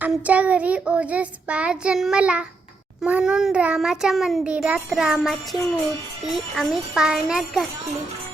आमच्या घरी ओजस बाळ जन्मला. म्हणून रामाच्या मंदिरात रामाची मूर्ती आम्ही पाळण्यात घातली.